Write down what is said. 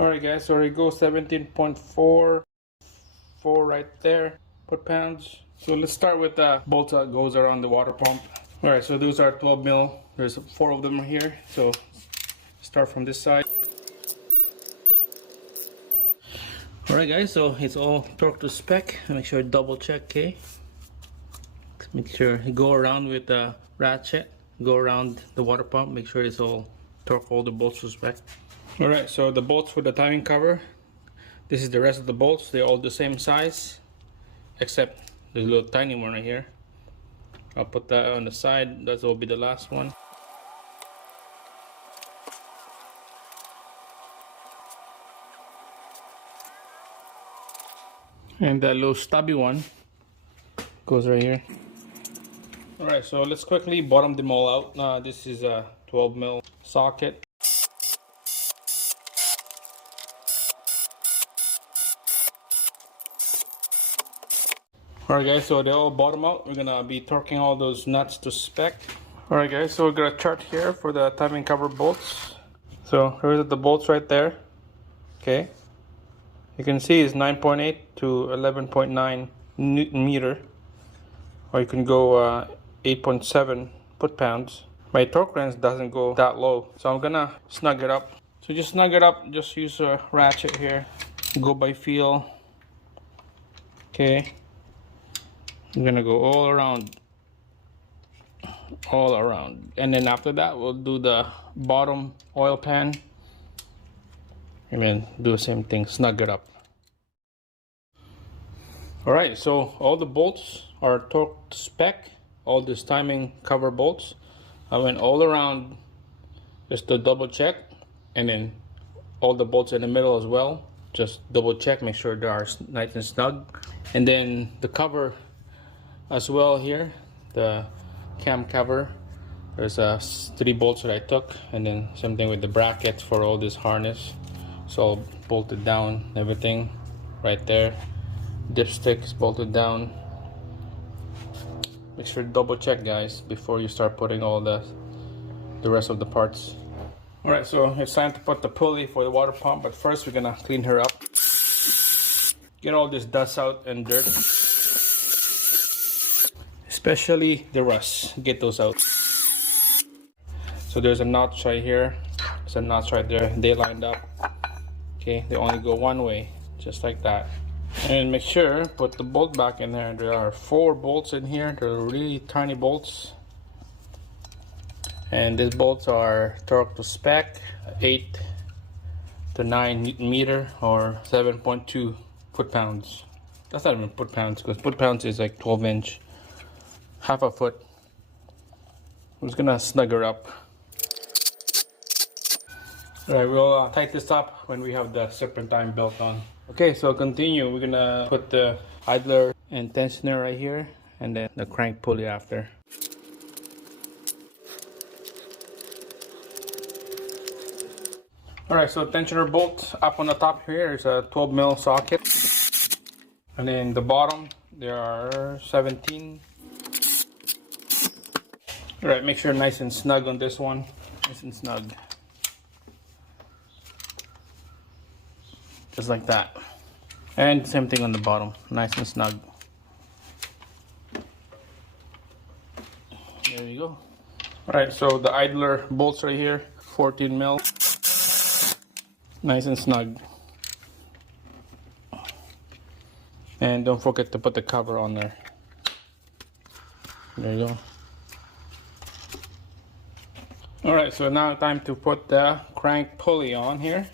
Alright guys, so it goes 17.44 right there, foot-pounds. So let's start with the bolt that goes around the water pump. Alright, so those are 12 mil. There's 4 of them here. So start from this side. Alright guys, so it's all torque to spec. Make sure double check, okay? Make sure you go around with the ratchet, go around the water pump, make sure it's all torque, all the bolts to spec. Alright, so the bolts for the timing cover, this is the rest of the bolts. They're all the same size except the little tiny one right here. I'll put that on the side. That will be the last one. And that little stubby one goes right here. Alright, so let's quickly bottom them all out. This is a 12 mil socket. Alright guys, so they all bottom out. We're gonna be torquing all those nuts to spec. Alright guys, so we're gonna chart here for the timing cover bolts. So here's the bolts right there. Okay. You can see it's 9.8 to 11.9 Newton meter. Or you can go 8.7 foot-pounds. My torque wrench doesn't go that low. So I'm gonna snug it up. So just snug it up, just use a ratchet here. Go by feel. Okay. I'm gonna go all around, and then after that we'll do the bottom oil pan and then do the same thing, snug it up. Alright, so all the bolts are torqued to spec, all these timing cover bolts. I went all around just to double check, and then all the bolts in the middle as well, just double check, make sure they are nice and snug. And then the cover as well here, the cam cover, there's 3 bolts that I took, and then same thing with the brackets for all this harness. It's all bolted down, everything right there. Dipstick is bolted down. Make sure to double check guys before you start putting all the rest of the parts. Alright, so it's time to put the pulley for the water pump, but first we're gonna clean her up. Get all this dust out and dirt. Especially the rust, get those out. So there's a notch right here, there's a notch right there, they lined up. Okay, they only go one way, just like that. And make sure, put the bolt back in there. There are 4 bolts in here, they're really tiny bolts. And these bolts are torque to spec, 8 to 9 Newton meter or 7.2 foot-pounds. That's not even foot-pounds, because foot-pounds is like 12-inch. Half a foot. I'm just gonna snug her up. Alright, we'll tighten this up when we have the serpentine belt on. Okay, so continue. We're gonna put the idler and tensioner right here, and then the crank pulley after. Alright, so tensioner bolt up on the top here is a 12 mil socket. And then the bottom, there are 17. Alright, make sure nice and snug on this one. Nice and snug. Just like that. And same thing on the bottom. Nice and snug. There you go. Alright, so the idler bolts right here, 14 mil. Nice and snug. And don't forget to put the cover on there. There you go. Alright, so now time to put the crank pulley on here.